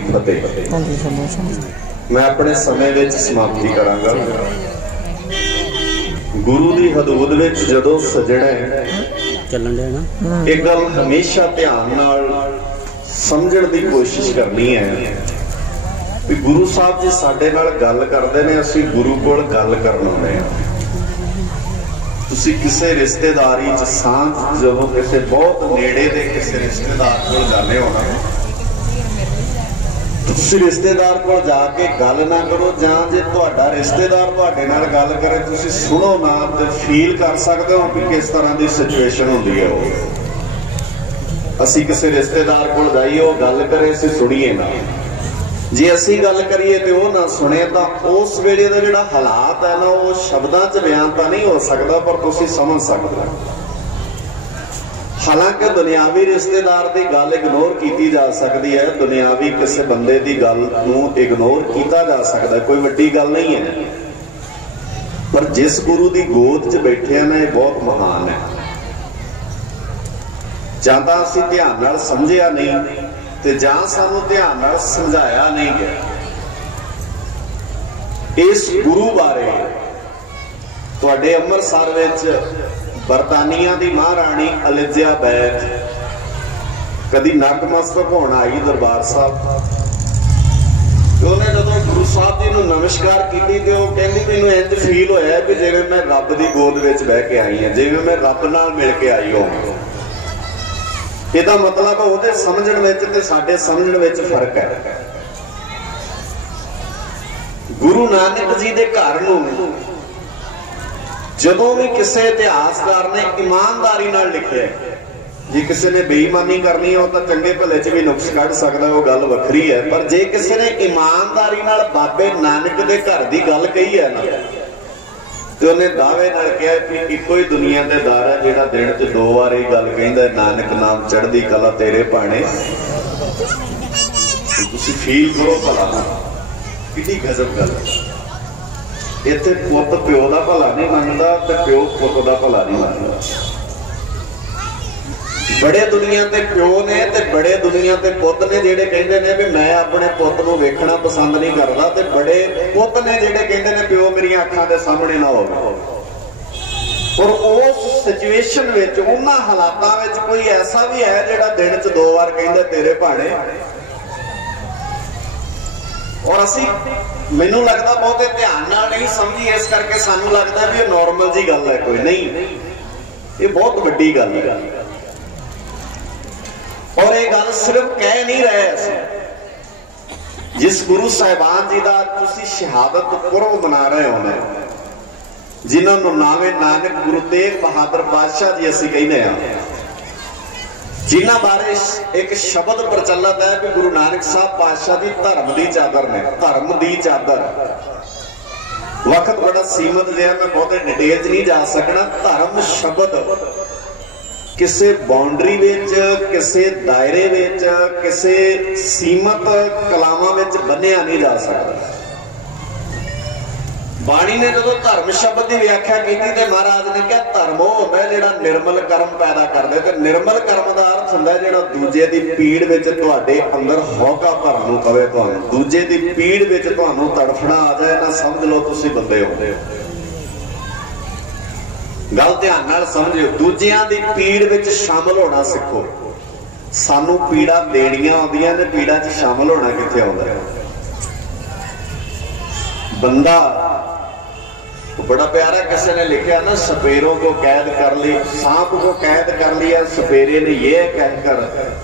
की फतेह। मैं अपने समय विच समाप्ति करांगा। गुरु की हदूद विच जदों सजना है एक गल हमेशा ध्यान नाल समझण दी कोशिश करनी है कि गुरु साहब जी साडे नाल गल करदे ने, असीं गुरु कोल गल करन आउंदे हां। तुसीं किसी रिश्तेदारी च सांझ जदों किसी बहुत नेड़े दे किसी रिश्तेदार कोल जाने हो ना, तुसीं रिश्तेदार कोल जाके गल ना करो, जां जे तुहाडा रिश्तेदार तुहाडे नाल गल करे तुसीं सुनो ना ते फील कर सकदे हो कि किस तरह की सिचुएशन हुंदी है। वो असीं किसी रिश्तेदार कोल जाइए, वो गल करे, असीं सुणीए ना। जे असीं गल करिए ते वो ना सुने तो उस वेले दा जिहड़ा हालात है ना वो शब्दां च बयान तो नहीं हो सकता, पर तुसीं समझ सकदे हो। हालांकि दुनियावी रिश्तेदार की गल इग्नोर की जा सकती है, दुनियावी किसी बंदे की गल नूं इग्नोर किया जा सकता है, कोई वड्डी गल नहीं है। पर जिस गुरु की गोद च बैठे हैं ना, ये बहुत महान है। जां तां असीं ध्यान नाल समझिया नहीं ते जां सानूं ध्यान नाल समझाया नहीं गया। इस गुरु बारे तुहाडे अमृतसर विच बरतानिया की महाराणी एलिजाबैथ कदी नतमस्तक होण आई दरबार साहब। उन्हें जो गुरु साहब जी को नमस्कार की तो कहती मैनूं इंज फील होया कि जिवें मैं रब की गोद में बह के आई हाँ, जिवें मैं रब नाल मिल के आई हो। इसका मतलब वो समझण विच ते साडे समझण विच फर्क है। गुरु नानक जी के घर नूं जदों भी किसी इतिहासकार ने ईमानदारी नाल लिखिया, जे किसी ने बेईमानी करनी हो तो चंगे भले च भी नुक्स कढ़ सकदा, वो गल वखरी है। पर जे किसी ने ईमानदारी नाल बाबे नानक दे घर दी गल कही है ना, तो उन्हें दावे नाल कहा कि इको ही दुनिया दे दार है जिहड़ा दिन च 2 बार ये गल कहंदा, नानक नाम चढ़दी कला तेरे भाणे। तुसीं फील करो भला कितनी गजब गल है। इत्थे पुत प्यो का भला नहीं मनता ते प्यो पुत का भला नहीं मनता। बड़े दुनिया के प्यो ने ते बड़े दुनिया के पुत ने जिहड़े कहंदे ने भी मैं अपने पुत नूं वेखना पसंद नहीं करता, ते बड़े पुत ने जिहड़े कहंदे ने प्यो मेरी अखां दे सामने ना होवे। और उस सिचुएशन विच उन्हां हालातां विच कोई ऐसा भी है जिहड़ा दिन च 2 बार कहंदा तेरे भाणे। और असी मैनू लगता बहुत ध्यान नाल नहीं समझी, इस करके सानू लगता भी नॉर्मल जी गल है। कोई नहीं, ये बहुत वड्डी गल है। और ये गल सिर्फ कह नहीं रहे असीं, जिस गुरु साहिबान जी का तुसीं शहादत पुरब मना रहे हो, जिन्होंने नावे नानक गुरु तेग बहादुर पातशाह जी असीं कहने हैं, जिन्हां बारे एक शब्द प्रचलित है कि गुरु नानक साहब पातशाह की धर्म की चादर ने। धर्म की चादर, वक्त बड़ा सीमित है, मैं बहुत डिटेल नहीं जा सकना। धर्म शब्द किसी बाउंड्री विच, किसी दायरे विच, किसी सीमित कलावां विच बन्निया नहीं जा सकता। बाणी ने जो धर्म शब्द की व्याख्या की तो महाराज ने कहा धर्म वो होता है जिहड़ा निर्मल कर्म पैदा कर दे। तो निर्मल कर्म का अर्थ होंदा है जिहड़ा दूजे की पीड़ विच तुहाडे अंदर हौका भरन नूं पवे, तुहानूं दूजे की पीड़ विच तुहानूं तड़फना आ जाए ना, समझ लो तुसीं बंदे हो। गल ध्यान नाल समझियो, दूजियां दी पीड़ विच शामिल होना सिखो। सानू पीड़ा देनियां आउंदियां ने, पीड़ा च शामिल होना कित्थे आउंदा है। बंदा बड़ा प्यारा किसी ने लिखा ना, सपेरों को कैद कर ली, सांप को कैद कर लिया, सपेरे ने यह कहकर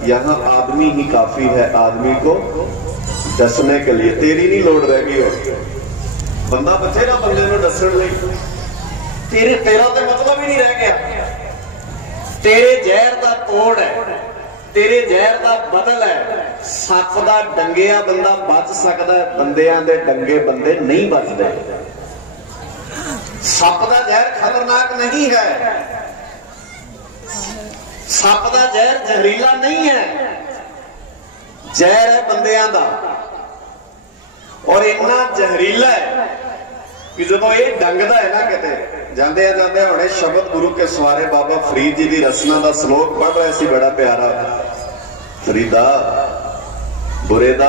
यहाँ आदमी ही काफी है आदमी को डसने के लिए, तेरी नहीं लोड़ रह गई। हो बंदा बथेरा बंदे को डसण लई, तेरा तो मतलब ही नहीं रह गया। तेरे जहर का तोड़ है, तेरे जहर का बदल है। सप का डंगिया बंदा बच सकता है, बंदियां दे डंगे बंदे नहीं बचते। सप का जहर खतरनाक नहीं है, सप का जहर जहरीला नहीं है, जहर है बंदियां दा। और इन्ना जहरीला है कि जो ये डंगदा है ना, किते जांदे जांदे हुणे शब्द गुरु के सवारे बाबा फरीद जी की रचना का श्लोक पढ़ रहे सी, बड़ा प्यारा। फरीदा बुरे दा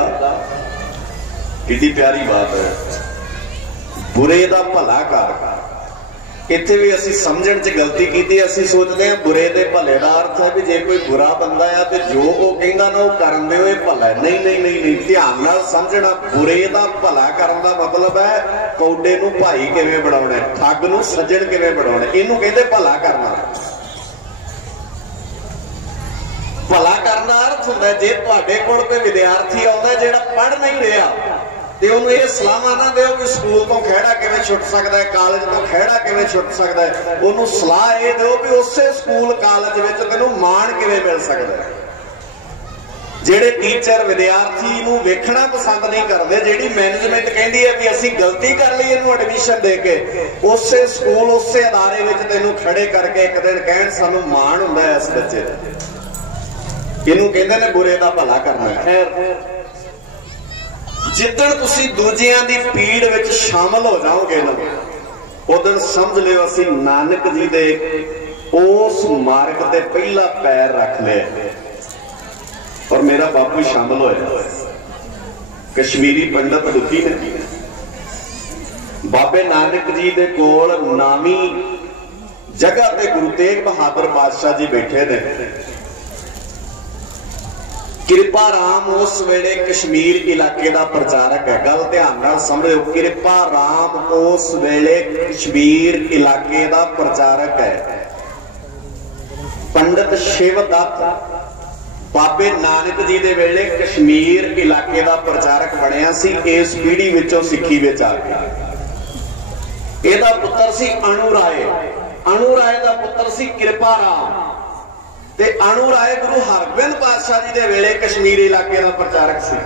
कितनी प्यारी बात है, बुरे दा भला कर। इत्थे भी असी समझण च गलती की, असी सोचते हैं बुरे दे भले का अर्थ है भी जे कोई बुरा बंदा है तो जो वो कहंदा ना वो करन दे भला है। नहीं नहीं नहीं नहीं, ध्यान नाल समझना। बुरे दा भला करन दा मतलब है कौडे नूं भाई किवें बनाउणा, ठग नूं सज्जण किवें बनाउणा, इहनूं कहंदे भला करना। भला करना अर्थ हुंदा जे तुहाडे कोल कोई विद्यार्थी आउंदा जिहड़ा पढ़ नहीं रहा ते उहनूं इह सलाहां ना दिओ कि स्कूल तो खिहड़ा किवें छुट सकदा है, कालेज तो खिहड़ा किवें छुट सकदा है। उहनूं सलाह इह दिओ कि उसे स्कूल कालेज विच तैनूं माण किवें मिल सकदा है। ਜਿਹੜੇ टीचर विद्यार्थी नूं वेखना पसंद नहीं करते, जिहड़ी मैनेजमेंट कहती है भी असीं गलती कर लई इहनूं एडमिशन दे के, उसे स्कूल उसे अदारे विच तैनूं खड़े करके एक दिन कहण सानूं माण हुंदा है इस बच्चे ते, इहनूं कहंदे ने बुरे दा भला करना। खैर, जिद्दण तुसीं दूजियां दी पीड़ विच शामिल हो जाओगे ना, उदण समझ लिओ असीं नानक जी दे उस मार्ग ते पहला पैर रख लिया और मेरा बापू शामिल होया। कश्मीरी पंडित दुखी ने बाबे नानक जी दे कोल नामी जगह पे गुरु तेग बहादुर पातशाह जी बैठे ने। कृपा राम उस वेले कश्मीर इलाके का प्रचारक है, गल ध्यान नाल समझो। कृपा राम उस वेले कश्मीर इलाके का प्रचारक है। पंडित शिवदत्त बाबे नानक जी दे वेले कश्मीर इलाके का प्रचारक बनया सी, इस पीढ़ी विचों सिੱਖੀ विच आ गया। ਇਹਦਾ पुत्र सी अणु राय, अणु राय का पुत्र सी कृपा राम ते अणु राय गुरु हरगोबिंद पातशाह जी दे वेले कश्मीर इलाके का प्रचारक सी।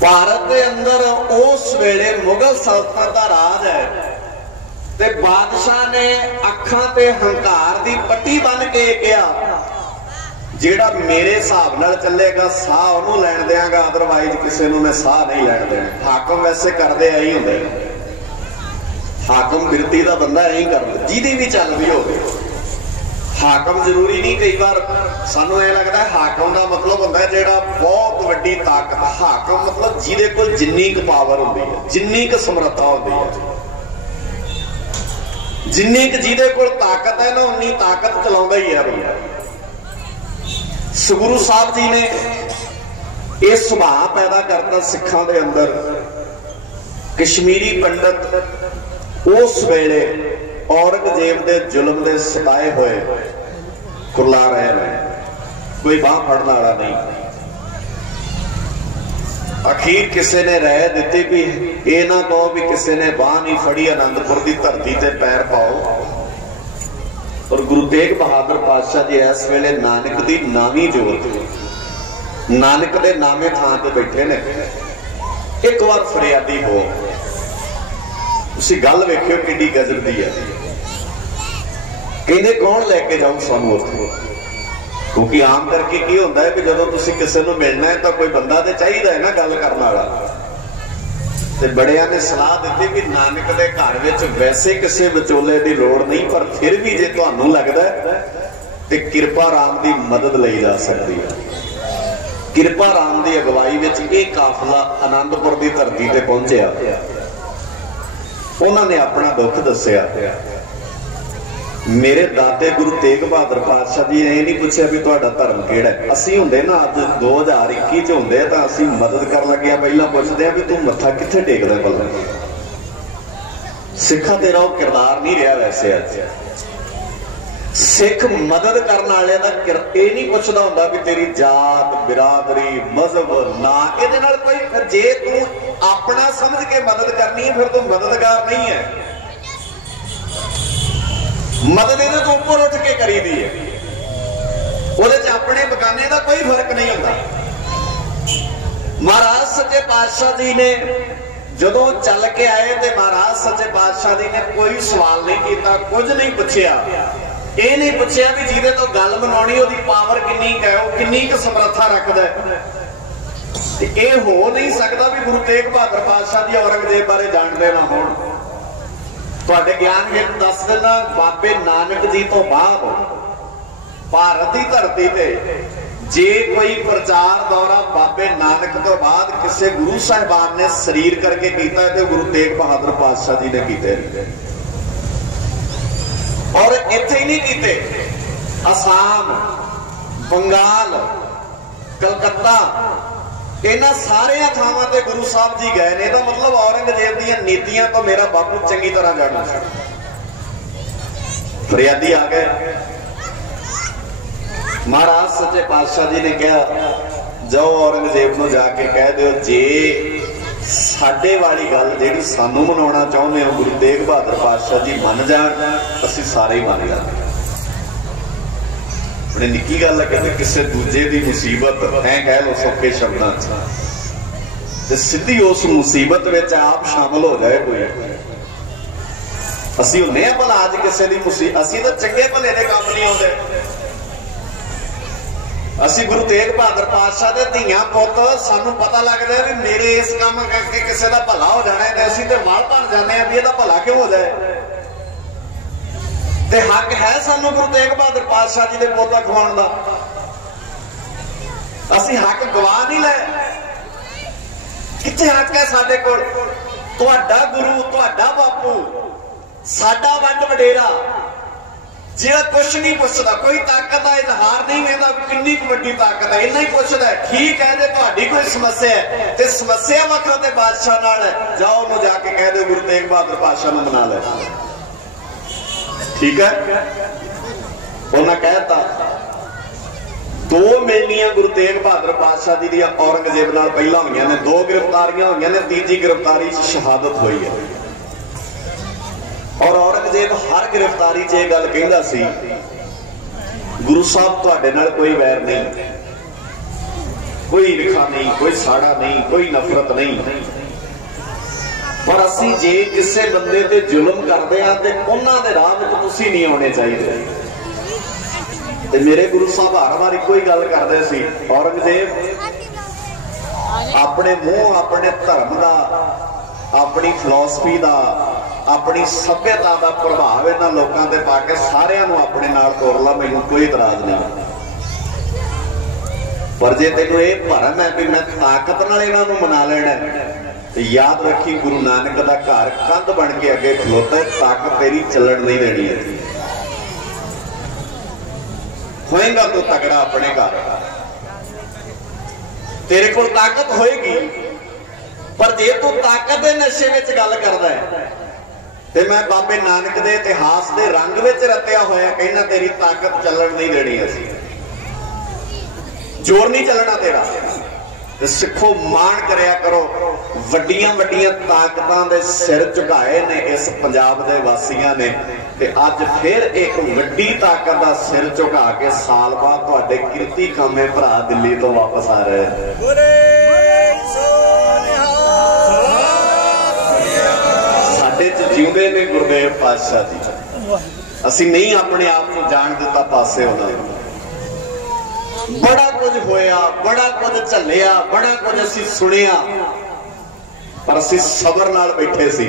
भारत के अंदर उस वेले मुगल सल्तनत का राज है ते बादशाह ने अखां ते हंकार दी पट्टी बन के कहा, जेड़ा मेरे हिसाब नाल चलेगा साह उहनूं लैण देंगा, अदरवाइज किसी नूं मैं साह नहीं लैण देना। हाकम वैसे करदे ऐ हुंदे, हाकम बिरती दा बंदा ऐ करदा, जिहदी भी चलदी होवे। हाकम जरूरी नहीं, कई बार सानूं ऐ लगदा हाकम दा मतलब हुंदा जेड़ा बहुत वड्डी ताकत। हाकम मतलब जिहदे कोल जिन्नी क पावर हुंदी है, जिन्नी क समर्था हुंदी है, जिन्नी क जिहदे कोल ताकत है ना उन्नी ताकत चलाउंदा ही है बंदा। सतगुरु साहब जी ने यह सुभाव पैदा करता सिखां दे अंदर। कश्मीरी पंडित उस वेले औरंगजेब दे जुल्म दे सताए होए कुरला रहे हैं, कोई बांह फड़ने वाला नहीं। अखीर किसी ने राय दी भी ये ना कहो भी किसी ने बांह नहीं फड़ी, आनंदपुर की धरती से पैर पाओ। और गुरु तेग बहादुर पातशाह जी इस वेले नानक की नामी जोत, नानक के नामे थां ते बैठे ने। एक बार फरियादी हो, तुसी गल वेखियो किड्डी गजब दी है। कहंदे कौन लैके जाऊं सानू उत्थे, क्योंकि आम करके की होंदा है कि जदों तुसी किसी नूं मिलना है तो कोई बंदा तो चाहिए है ना गल करने वाला। ते बड़ियां ने सलाह दी कि नानक दे घर विच वैसे किसी विचोले की लोड़ नहीं, पर फिर भी जे तुहानूं लगदा है ते कृपा राम की मदद लई जा सकती है। कृपा राम की अगवाई विच यह काफिला आनंदपुर की धरती ते पहुंचिया। उन्होंने अपना दुख दसिया। मेरे दादे गुरु तेग बहादुर पातशाह जी ने नहीं पूछा भी तुहाडा धर्म किहड़ा है। असीं हुंदे ना अज 2021 च हुंदे तां असीं मदद कर लगे पहला पुछदे आ भी तू मत्था कित्थे टेकदा भला। सिखा तेरा वो किरदार नहीं रहा। वैसे अज सिख मदद करने वाले का यह नहीं पुछदा हुंदा भी तेरी जात बिरादरी मजहब ना, इहदे नाल कोई जे तू अपना समझ के मदद करनी है फिर तू मददगार नहीं है। मदद इहदे तो उपर उठ के करी दी है, उहदे च अपने बगाने का कोई फर्क नहीं होता। महाराज सच्चे पातशाह जी ने जदों चल के आए तो महाराज सच्चे पातशाह जी ने कोई सवाल नहीं किया, कुछ नहीं पूछया। ये नहीं पूछया भी जिहदे तो गल मनाउणी उहदी पावर किन्नी है, वो किन्नी क समर्था रखदा है। ये हो नहीं सकता भी गुरु तेग बहादुर पातशाह जी औरंगजेब बारे जानते ना होण। तुहाडे ज्ञान हेतु दस देना, बाबे नानक जी तो बाद भारत की धरती ते जे कोई प्रचार दौरा बाबे नानक तो बाद किसी गुरु साहिबान ने शरीर करके किया तो गुरु तेग बहादुर पातशाह जी ने किए। और इत्थे ही नहीं किए, असम, बंगाल, कलकत्ता, इन्हां सारिया थावां ते गुरु साहब जी गए ने। इहदा मतलब औरंगजेब दी नीतियां तो मेरा बापू चंगी तरह जाना। फरियादी आ गए, महाराज सच्चे पातशाह जी ने कहा जाओ औरंगजेब को जाके कह दो जे साडे वाली गल जिहड़ी सानू मनाउणा चाहुंदे हो गुरु तेग बहादुर पातशाह जी मन जाण, असीं सारे ही मन जाते। बड़ी निक्की गल है, कहते किसी दूजे की मुसीबत ऐ कह लो सौखे शब्दों ते सीधी उस मुसीबत में आप शामिल हो जाए कोई। असीं हुंदे आ भला अज किसी की मुसीबत, असीं तां चंगे भले दे काम नहीं आउंदे। असीं गुरु तेग बहादुर पातशाह दे धीआं पुत्त, सानू पता लगदा है भी मेरे इस काम करके किसी का भला हो जाना है, असीं ते माल बन जाने भी इहदा भला क्यों हो जाए। ते हक है सानू गुरु तेग बहादुर पातशाह जी दे पुत्त खवाउण दा, असीं हक गवा नहीं ले। कित्थे हक है साडे कोल? तुहाडा गुरु, तुहाडा बापू, साडा वंड वडेरा जिहड़ा कुछ नहीं पुछदा, कोई ताकत का इजहार नहीं करदा किन्नी वड्डी ताकत है, इन्ना ही पुछदा ठीक है जे तुहाडी कोई समस्या है ते समस्या वक्त ते बादशाह नाल है, जाओ उन्होंने जाके कह दो गुरु तेग बहादुर पातशाह ने मना ले। ठीक है, उन्हें कहता। 2 मिलनियां गुरु तेग बहादुर पातशाह जी दी औरंगजेब नाल पहला होईयां ने, 2 गिरफ्तारियां होईयां ने, तीजी गिरफ्तारी शहादत हुई है। और औरंगजेब हर गिरफ्तारी च गल कहंदा सी गुरु साहब तुहाडे नाल कोई वैर नहीं, कोई रिखा नहीं, कोई साड़ा नहीं, कोई नफरत नहीं, पर असीं जे किसी बंदे ते जुल्म करदे हां ते उन्हां दे राह विच तुसीं नहीं आउणे चाहीदे। ते मेरे गुरु साहब हर बार इक्को ही गल करदे सी, औरंगजेब अपने मुंह अपने धर्म दा, अपनी फिलोसफी दा, अपनी सभ्यता का प्रभाव इन्हां लोकां ते पा के सारियां नूं अपने नाल तोड़ ला, मैनूं कोई इतराज नहीं। पर जे तैनूं इह भरम है कि मैं ताकत नाल इन्हां नूं मना लेना ते याद रखी गुरु नानक दा घर कंध बन के अगे खलोता है, ताकत तेरी चलण नहीं देनी है। होएगा तो तगड़ा अपने घर, तेरे को ताकत होएगी, पर जे तू ताकत के नशे में गल करदा है ते मैं बाबे नानक दे इतिहास के रंग विच रत्या होया कहना तेरी ताकत चलण नहीं देनी, असीं जोर नहीं चलना तेरा। ते सिखो मान करया करो, वड्डियां वड्डियां ताकतां दे सिर झुकाए ने इस पंजाब दे वासियां ने, ते अज फिर एक वड्डी ताकत दा सिर झुका के साल बाद तुहाडे कीर्ति कामे भरा दिल्ली तो वापस आ रहे हैं। जिंदे ने गुरुदेव पातशाह जी, असी नहीं अपने आप को जान दिता पासे होना। बड़ा कुछ होया, बड़ा कुछ झलिया, बड़ा कुछ असी सुनिया, पर असी सबर नाल बैठे सी।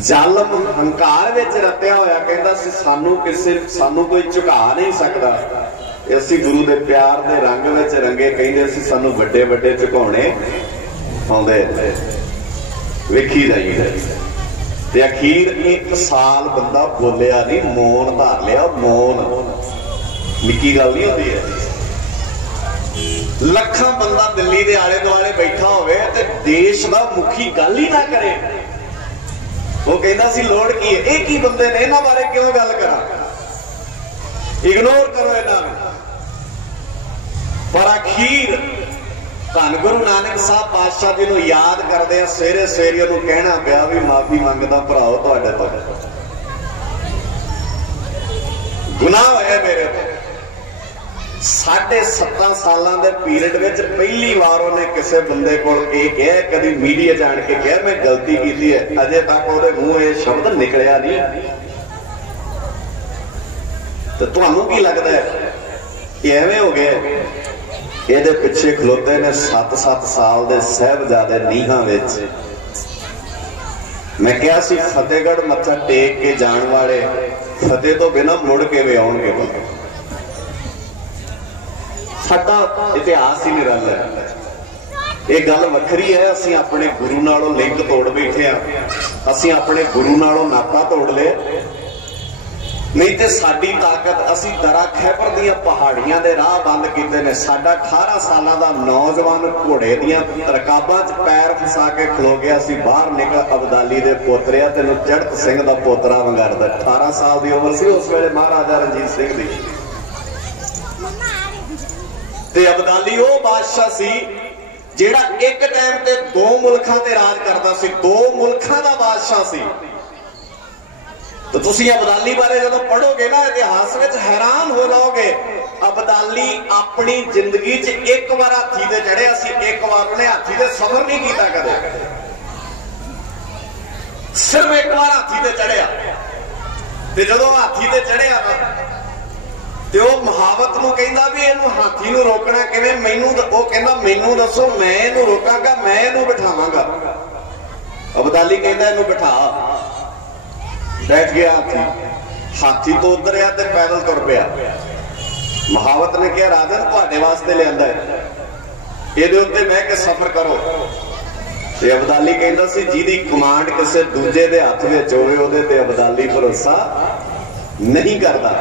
जालम हंकार विच रत्या होया कहंदा सी सानू कोई झुका नहीं सकदा। असी गुरु दे प्यार दे रंग विच रंगे कहंदे सी सानू वड्डे वड्डे झुकाउणे आउंदे, वेखी जाइए। ते अखीर 1 साल बंदा बोलिया नहीं, मौन धार लिया। मौन निक्की गल नहीं होती है। लखां बंदा दिल्ली के आले दुआले बैठा होवे ते देश का मुखी गल ही ना करे, वो कहना सी लोड़ की है, एक ही बंदे ने इन्हां बारे क्यों गल करा, इग्नोर करो इन्हां। पर अखीर धन गुरु नानक साहब पातशाह जी को याद करते हैं, सवेरे सवेरे उन्होंने कहना पिया भी माफी मंगदा भराओ तुहाडे तो गुनाह होया मेरे तो। 7.5 सालों के पीरियड में पहली बार उन्हें किसी बंदे को कहा, कभी मीडिया जान के कहा मैं गलती की है, अजे तक वो मूँह ये शब्द निकलिया नहीं। तो तुहानू की लगता है कि एवें हो गया? ये पिछे खलोते ने 7-7 साल के साहबजादे नीहां विच। मैं क्या सी फतेहगढ़ मत्था टेक के जान वाले फतेह तो बिना मुड़ के वे आउणगे। साडा इतिहास ही निराला है। ये गल वखरी है, असीं अपने गुरु नालों लिंक तोड़ बैठे हैं, असीं अपने गुरु नालों नाता तोड़ लिया। नहीं तो साडी ताकत असीं दरा खैबर दियां पहाड़ियां दे राह बंद कीते ने। साडा 18 सालां दा नौजवान घोड़े दियां रकाबां च पैर फसा के खलो गया सी, बाहर निकल अबदाली दे पोतरिया तैनूं चढ़त सिंह दा पोतरा वंगारदा। 18 साल दी उम्र सी उस वेले महाराजा रणजीत सिंह दी। ते अबदाली वो बादशाह सी जिहड़ा एक टाइम ते 2 मुल्कां ते राज करदा सी, 2 मुल्कां दा बादशाह सी। तो तुसी अबदाली बारे जब पढ़ोगे ना इतिहास में हैरान हो जाओगे। अबदाली अपनी जिंदगी च एक बार हाथी ते चढ़िया सी, एक बार उन्हें हाथी ते सफर नहीं किया कदे, सिर्फ एक बार हाथी ते चढ़िया। ते जदों हाथी ते चढ़िया ना ते वो महावत नूं कहंदा भी इहनूं हाथी नूं रोकना किवें, मैनूं वो कहंदा मैनूं दसो, मैं इहनूं रोकांगा, मैं इहनूं बिठावांगा। अबदाली कहंदा इहनूं बिठा। बैठ गया हाथी, हाथी तो उतरिया ते पैदल तुर पिया। महावत ने कहा राजन तुहाडे वास्ते लिआंदा है, इहदे उत्ते बह के सफर करो। ते अबदाली कहंदा सी जिहदी कमांड किसी दूजे दे हत्थ विच होवे ओहदे ते अबदाली भरोसा नहीं करदा।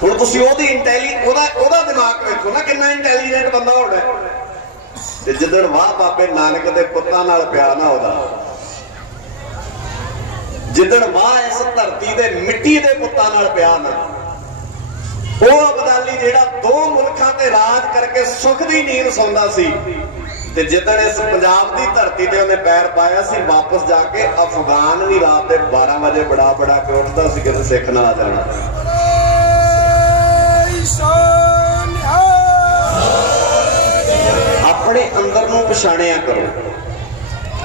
हुण तुसीं ओहदी ओहदा दिमाग वेखो ना, कितना इंटैलीजेंट बंदा होना। ते जिद्दण वाह बाबे नानक दे पुत्तां नाल पिया ना ओहदा, जिदन वाह इस धरती दे मिट्टी दे पुत्तां नाल पिया ना, वो अबदाली जिहड़ा 2 मुल्कां ते राज करके सुख दी नींद सौंदा सी, ते जिदन इस पंजाब दी धरती ते उहने पैर पाया सी, वापस जाके अफगान भी रात दे 12 बजे बड़ा बड़ा के उठदा सी कि सिख ना आ जाना। अपने अंदर नूं पछाणिया करो,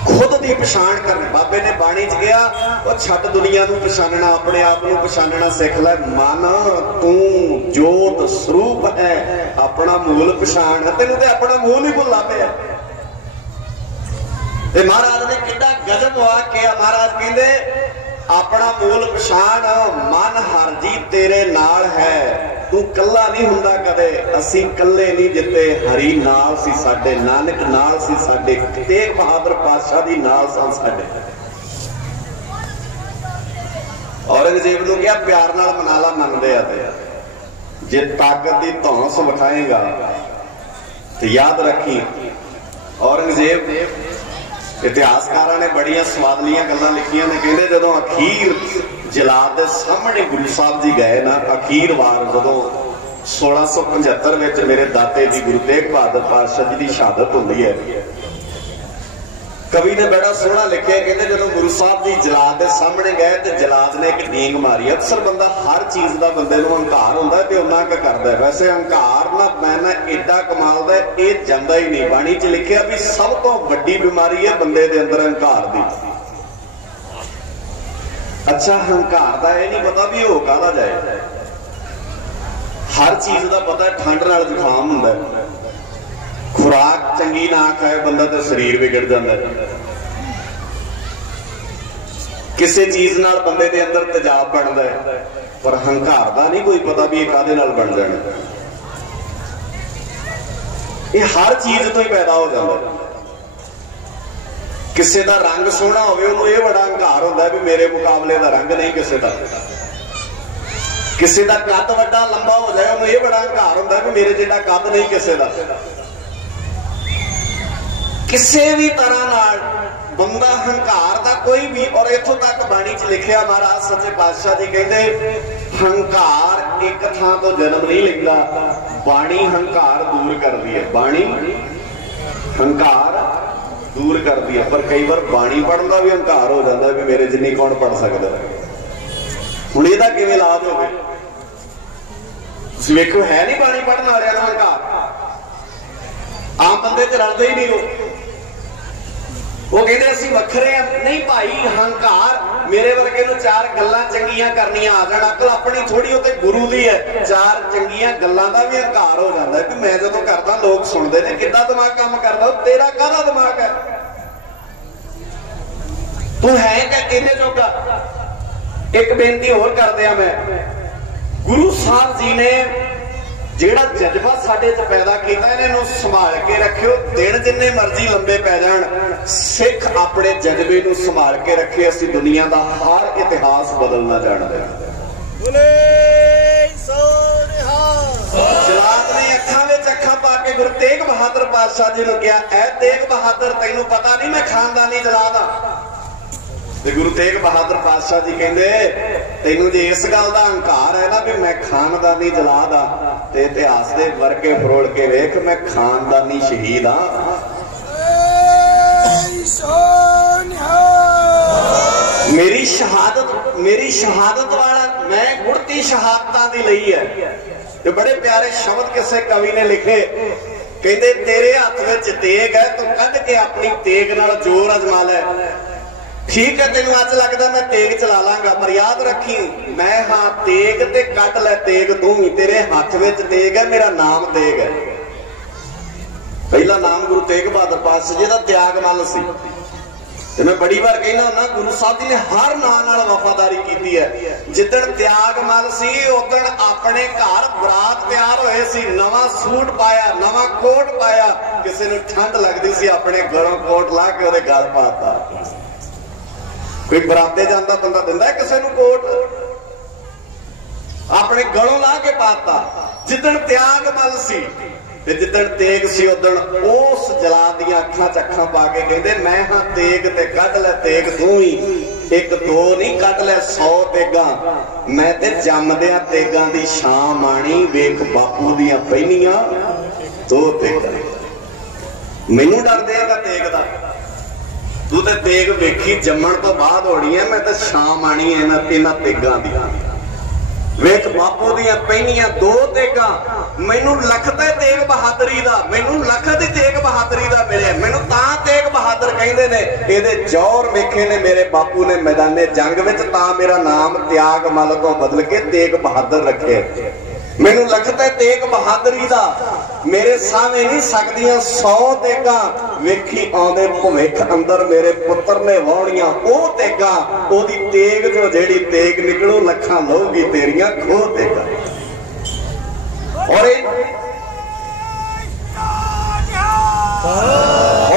खुद की पछाण करनी। बाबे ने बाणी च गया और छट दुनिया नूं पछाणना, अपने आप नूं पछाणना सिख लै। मन तू जोत स्वरूप है, अपना मूल पछाण। तेनूं ते अपना मूल ही भुला पिया। ते महाराज ने कितना गजब वाक्या, महाराज कहंदे अपना मूल पछाण, मन हर जी तेरे नाल है, तू कल्ला नहीं हुंदा कदे, असी कल्ले नहीं जिते, हरी नाल सी साडे, नानक नाल सी साडे, तेग बहादुर पातशाह दी नाल सन साडे। औरंगजेब नूं कहा प्यार नाल मना ला, मनदे आ। जे ताकत दी धौंस विखाएगा तो याद रखी, औरंगजेब इतिहासकारां ने बड़ियां स्वादलियां गल्लां लिखियां ने। कहंदे जदों अखीर जलाद दे सामने गुरु साहब जी गए ना, अखीर वार जदों 1675 विच मेरे दाते जी गुरु तेग बहादुर पातशाह जी की शहादत हुंदी है, कवि ने बड़ा सोहना लिखिया। कहंदे जदों गुरु साहब जी जलाद दे सामने गए तो जलाद ने एक नींग मारी। अक्सर बंदा हर चीज का बंदे नूं हंकार हुंदा है ते उन्ना क करदा है। वैसे हंकार ना मैना एडा कमाल दा ये जांदा ही नहीं। बाणी च लिखिया भी सब तो वड्डी बीमारी है बंदे दे अंदर हंकार दी। अच्छा हंकार दा ये नहीं पता भी हो काहदा जाए। हर चीज का पता ठंड नाल जुकाम हुंदा है, खुराक चंगी ना खाए बंदा तो शरीर बिगड़ जाता है। किसी चीज नाल बंदे दे अंदर तेजाब बनता है, पर हंकार का नहीं कोई पता भी कादे नाल बन जाना। ये हर चीज तो ही पैदा हो जाता है। किसी का रंग सोहना होवे उन्होंने ये बड़ा हंकार होता है भी मेरे मुकाबले का रंग नहीं किसी का। किसी का कद वड्डा लंबा हो जाए उन्होंने ये बड़ा हंकार होता है भी मेरे जिहड़ा कद नहीं किसी का। किसी भी तरह नाल बंदा हंकार का कोई भी, और इथों तक बाणी च लिखिया महाराज सच्चे पातशाह जी कहते हंकार एक थां तो जन्म नहीं लेंदा, बाणी हंकार दूर करती है। बाणी हंकार दूर करती है। पर कई बार बाणी पढ़न का भी हंकार हो जाता है भी मेरे जिन्नी कौन पढ़ सकता है। हुण इहदा किवें इलाज होवे? तुसीं वेखो है नहीं बाणी पढ़न वालियां दा हंकार, आम बंदे च रलदे ही नहीं। वो कहते असीं वखरे नहीं भाई, हंकार मेरे वर्गे नूं चार गल्लां चंगियां करनियां आ जाण, अकल अपनी थोड़ी होते गुरु दी है। चार चंगियां गल्लां दा भी हंकार हो जाता है कि मैं जदों करदा लोग सुनते हैं किद्दां दिमाग काम करदा। तेरा काहदा दिमाग है? तू है कहने जोगा। एक बेनती होर कर दिया मैं, गुरु साहब जी ने ਜਿਹੜਾ ਜਜ਼ਬਾ ਸਾਡੇ ਚ ਪੈਦਾ ਕੀਤਾ ਇਹਨੂੰ ਸੰਭਾਲ ਕੇ ਰੱਖਿਓ। ਦਿਨ ਜਿੰਨੇ ਮਰਜ਼ੀ ਲੰਬੇ ਪੈ ਜਾਣ, ਸਿੱਖ ਆਪਣੇ ਜਜ਼ਬੇ ਨੂੰ ਸੰਭਾਲ ਕੇ ਰੱਖੇ। ਅਸੀਂ ਦੁਨੀਆ ਦਾ ਹਰ ਇਤਿਹਾਸ ਬਦਲਣਾ ਜਾਣਦੇ ਹਾਂ। ਜਲਾਦ ਨੇ ਅੱਖਾਂ ਵਿੱਚ ਅੱਖਾਂ ਪਾ ਕੇ ਗੁਰੂ ਤੇਗ ਬਹਾਦਰ ਪਾਤਸ਼ਾਹ ਜੀ ਨੂੰ ਕਿਹਾ, ਐ ਤੇਗ ਬਹਾਦਰ ਤੈਨੂੰ ਪਤਾ ਨਹੀਂ ਮੈਂ ਖਾਨਦਾਨੀ ਜਲਾਦ ਆ। ਤੇ ਗੁਰੂ ਤੇਗ ਬਹਾਦਰ ਪਾਤਸ਼ਾਹ ਜੀ ਕਹਿੰਦੇ, ਤੈਨੂੰ ਜੇ ਇਸ ਗੱਲ ਦਾ ਹੰਕਾਰ ਹੈ ਨਾ ਵੀ ਮੈਂ ਖਾਨਦਾਨੀ ਜਲਾਦ ਆ, ਤੇ ਇਤਿਹਾਸ ਦੇ ਵਰਕੇ ਫਰੋਲ ਕੇ ਵੇਖ, ਮੈਂ ਖਾਨਦਾਨੀ ਸ਼ਹੀਦ ਆ। मेरी शहादत वाला मैं गुड़ती शहादतां दी लई है। ते बड़े प्यारे शब्द किसी कवि ने लिखे, कहते तेरे हाथ विच तेग है, तू कद के अपनी तेग नाल जोर अजमा लै। ठीक है, तेन अज लगता मैं तेग चला लांगा, पर याद रखी मैं हाँ तेग, ते कट लै तेग तू ही। तेरे हाथ विच तेग है, मेरा नाम तेग है। पहला नाम गुरु तेग बहादुर पातशाह जी दा त्याग मल सी। ਤੇ मैं बड़ी बार कहना ना, गुरु साहब जी ने हर नां नाल वफादारी की है। जिदण त्याग मल सी उदण अपने घर बरात तैयार होए सी, नवा सूट पाया, नवा कोट पाया। किसी ने ठंड लगती सी, अपने घरों कोट ला के उहदे गल पाता। कोई बराते जांदा बंदा दिंदा किसी नूं कोट, अपने गलों ला के पाता। जिदण त्याग मल सी ते जिदण तेग सी, उदण उस जलाद दी अखां च अखां पा के कहंदे, मैं हां तेग, ते कढ लै तेग तू ही। एक दो नहीं कढ लै 100 तेगां, मैं ते जमदियां तेगां दी शान माणी। वेख बापू दियां पहनियां 2 तेगां। मैनूं डर देगा तेग दा, तू ते तेग वेखी जम्मण तो बाद होनी है। मैं ते शान माणी है इन्हां तेगां दी। वेख बापू दियां पहनियां 2 तेगां। मैनू लखत है तेग बहादरी दा, मैनू लखत ही तेग बहादरी दा मिले। मैनू तां तेग बहादर कहंदे ने, इहदे जौहर वेखे ने मेरे बापू ने मैदाने जंग विच, तां मेरा नाम त्याग मल तो बदल के तेग बहादर रखे। मैनू लखत है तेग बहादरी दा, मेरे सामने नहीं सकदियां 100 तेगां। वेखी आउंदे भविख अंदर मेरे पुत्र ने वाउणियां ओह तेगां। ओहदी तेग जो जेड़ी तेग निकलू, लखां लहूगी तेरियां खो तेगां। और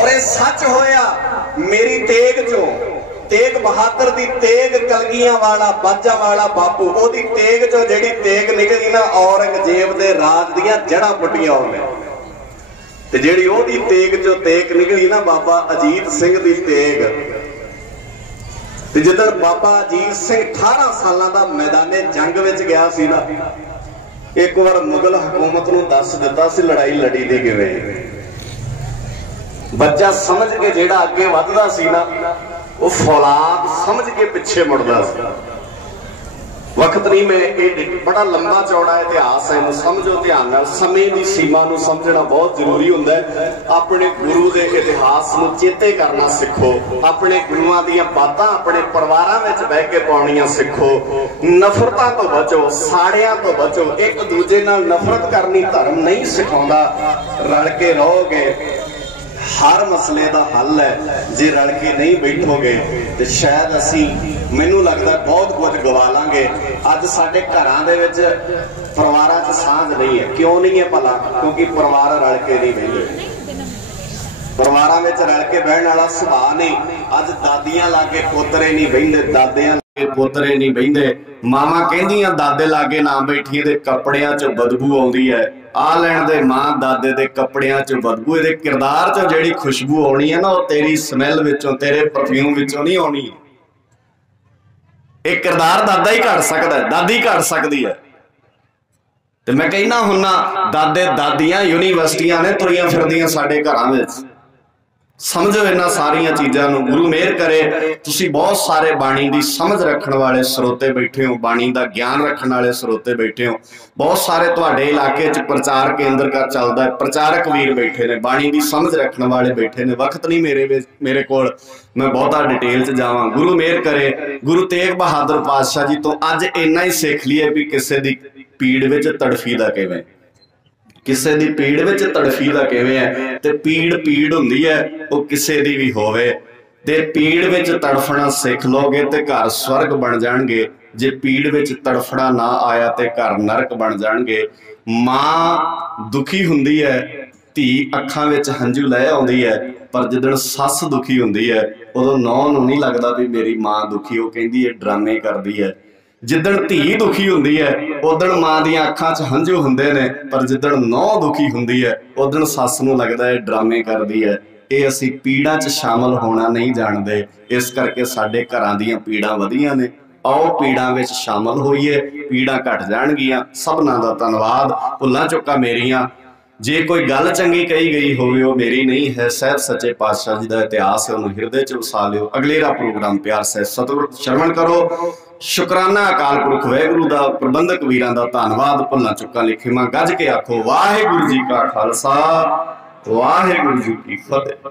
ये सच होया। मेरी तेग चो, तेग बहादुर दी तेग, कलगियां वाला बाजा वाला बापू, ओदी तेग चो जेड़ी तेग निकली ना, औरंगजेब दे राज दियां जड़ां पुट्टियां होने। ते जेड़ी ओदी तेग चो तेग निकली ना, बाबा अजीत सिंह दी तेग। ते जिदन बाबा अजीत सिंह 18 सालां दा मैदाने जंग विच गया सी ना, एक बार मुगल हुकूमत नूं दस दिता सी लड़ाई लड़ी दी किवें। बच्चा समझ के जेड़ा अगे वधदा सी ना, वो फौलाद समझ के पिछे मुड़दा सी। वक्त नहीं, मैं बड़ा लंबा चौड़ा इतिहास है, समझो ध्यान नाल। समय की सीमा नूं समझना बहुत जरूरी हुंदा है। अपने गुरु के इतिहास नूं चेते करना सीखो। अपने गुरुआं दीयां बातां अपने परिवारां विच बह के पाउणियां सीखो। नफरतां तो बचो, साड़ियां तो बचो। एक दूजे नाल नफरत करनी धर्म नहीं सिखाउंदा। रल के रहोगे, हर मसले का हल है। जे रल के नहीं बैठोगे तो शायद असी, मैनू लगता बहुत कुछ गवा लांगे। अज साडे घरां दे विच परिवारां च सांझ नहीं है। क्यों नहीं है भला? क्योंकि परिवार रल के नहीं बहिंदे। परिवारां विच रल के बहण वाला सुभाव नहीं। अज दादियां लागे पोतरे नहीं बहिंदे, दादियां लागे पोतरे नहीं बहिंदे। मावां कहंदियां दादे लागे ना बैठिए ते कपड़ियां चों बदबू आउंदी है। आ लैण दे मां दादे दे कपड़ियां चों बदबू, इहदे किरदार चों जिहड़ी खुशबू आउणी है ना, वो तेरी स्मैल विचों, तेरे परफ्यूम विचों नहीं आउणी। एक किरदार दादा ही घड़ सकदा है, दादी घड़ सकदी है। ते मैं कहना हुन्ना, दादे दादियां यूनीवर्सिटियां ने तुरियां फिरदियां साडे घरां विच। समझो इन्हां सारियां चीज़ां नूं। गुरु मेहर करे तुसीं बहुत सारे बाणी दी समझ रखण वाले स्रोते बैठे हो, बाणी दा ज्ञान रखण वाले स्रोते बैठे हो। बहुत सारे तुहाडे इलाके च प्रचार केंद्र का चलदा है, प्रचारक वीर बैठे ने, बाणी दी समझ रखण वाले बैठे ने। वक्त नहीं मेरे कोल मैं बहुता डिटेल च जावां। गुरु मेहर करे गुरु तेग बहादुर पातशाह जी तो अज इन्ना ही सीख लीए भी किसे दी पीड़ विच तड़फी दा किवें, किसे दी पीड़ विच तड़फी दा किवें है। ते पीड़ हुंदी है, वो किसे दी भी होवे। ते पीड़ विच तड़फना सीख लोगे ते घर स्वर्ग बन जाणगे। जे पीड़ विच तड़फड़ा ना आया ते घर नरक बन जाणगे। मां दुखी हुंदी है, धी अखां विच हंझू लै आउंदी है, पर जिदण सस दुखी हुंदी है उदों नौं नूं नहीं लगदा भी मेरी मां दुखी, वो कहंदी है ड्रामे करदी है। जिदण धी दुखी हुंदी है उदण मां दीआं अखां च हंझू हुंदे ने, पर जिदण नौं दुखी हुंदी है उदण सस नूं लगदा है ड्रामे करदी है। ये असीं पीड़ां च शामिल होना नहीं जाणदे, इस करके साडे घरां दीआं पीड़ां वधियां ने। आओ पीड़ां विच शामिल होईए, पीड़ां घट जाणगीआं। सबनां दा धन्नवाद। भुल्लां चुक्कां मेरियां जे कोई गल चंगी कही गई होवे वो मेरी नहीं है, सहब सच्चे पातशाह जी का इतिहास है, उन्होंने हृदय च वसा लियो। अगलेरा प्रोग्राम प्यार से सतगुर श्रवण करो। शुकराना अकाल पुरख वाहिगुरू दा, प्रबंधक वीरां दा धन्नवाद। भुल्लां चुक्कां लिखिमां गज के आखो वाहिगुरू जी का खालसा वाहिगुरू जी की फतेह।